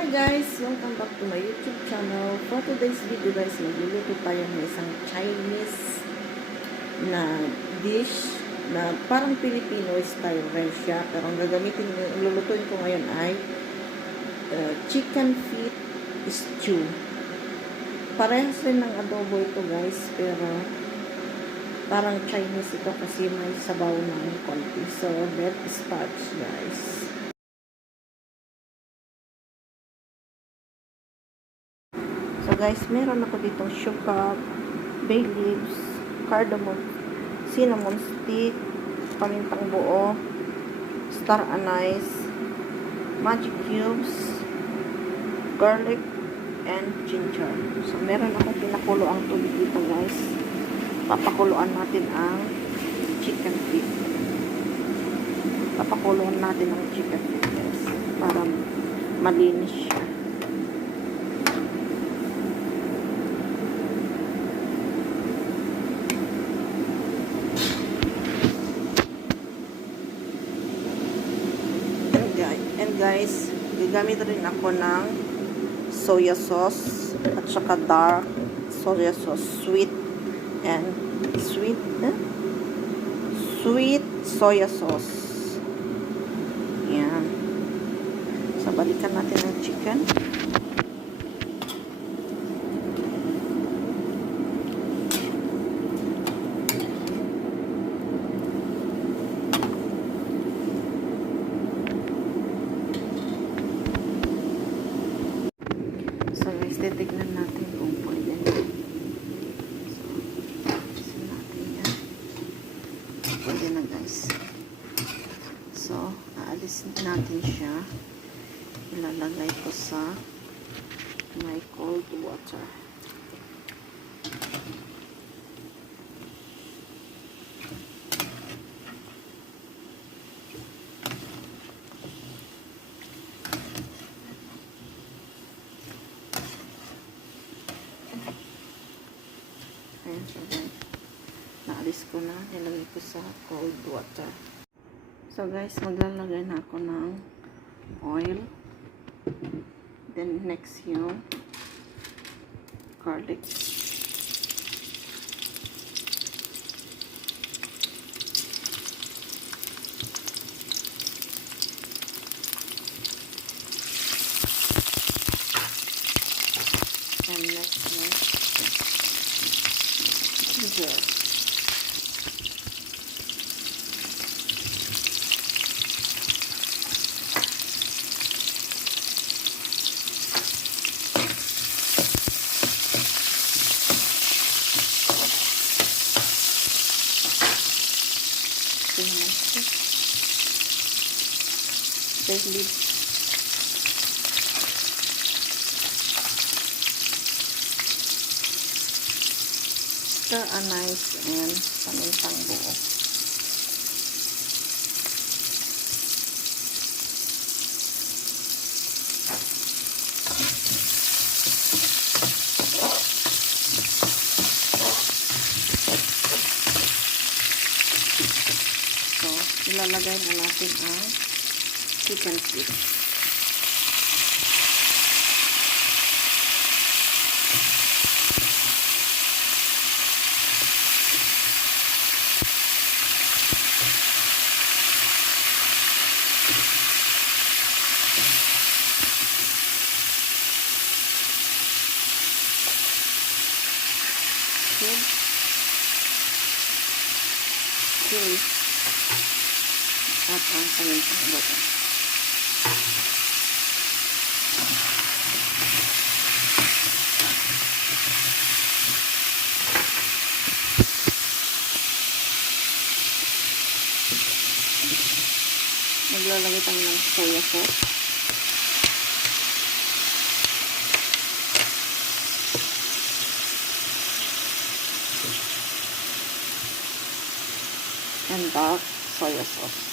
Hi guys! Welcome back to my YouTube channel. For today's video guys, magluluto tayo ng isang Chinese na dish na parang Filipino style rin siya. Pero ang lulutuin ko ngayon ay chicken feet stew. Parehas rin ng adobo ito guys, pero parang Chinese ito kasi may sabaw ng konti. So, let's start guys. So guys, meron ako ditong sugar, bay leaves, cardamom, cinnamon stick, pamintang buo, star anise, magic cubes, garlic, and ginger. So meron akong pinakulo ang tubig dito guys. Papakuluan natin ang chicken feet. Papakuluan natin ang chicken feet guys para malinis siya. And guys, gagamit rin ako ng soya sauce at saka dark soya sauce, sweet soya sauce. Yan. So, balikan natin ang chicken. Titignan natin kung pwede na. So, alisin natin yan. Pwede na guys. So, aalisin natin siya. Ilalagay ko sa my cold water. Ayan siya guys. Naalis ko na. Nilagay ko sa cold water. So guys, maglalagay na ako ng oil. Then next yung garlic. And next yung ginger. Bay leaves. Star anise and pamintang buo. So, ilalagay na natin ang chicken feet. Chili at ang pamintang buo. Maglalagay tayo ng soya sauce. And dark soya sauce.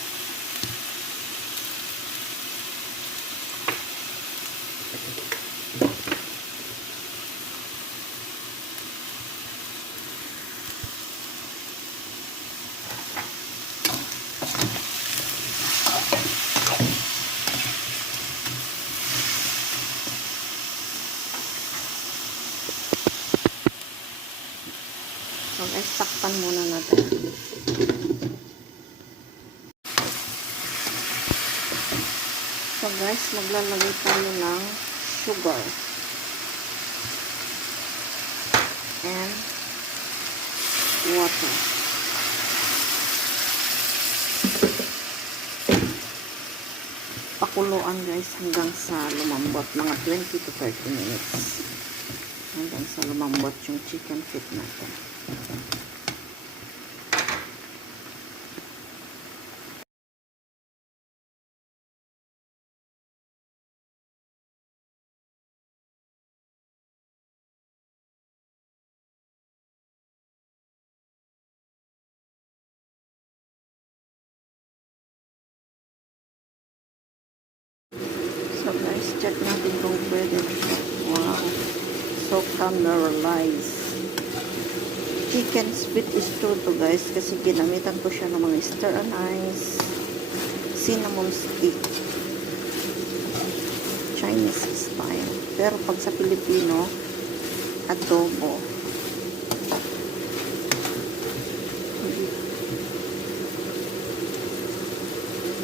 Guys, takpan muna natin. So guys, maglalagay tayo ng sugar and water. Pakuluan guys hanggang sa lumambot, mga 20 to 30 minutes. Hanggang sa lumambot yung chicken feet natin. So guys, check natin kung pwede na siya. Wow, so caramelized. Chicken spit stew to guys, kasi ginamitan ko siya ng mga stir anise, cinnamon stick, Chinese style. Pero pag sa Pilipino, adobo.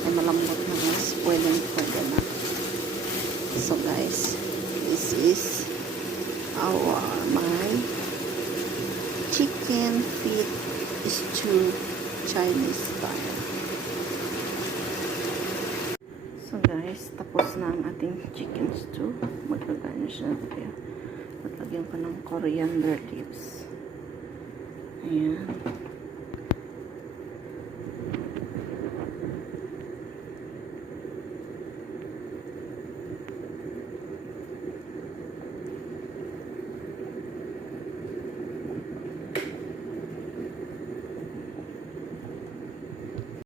Ay malambot na guys, pwede na. So guys, this is my chicken feet stew Chinese style. So guys, tapos na ang ating chicken stew. Maglagay na siya. Maglagyan ko ng coriander leaves. Ayan.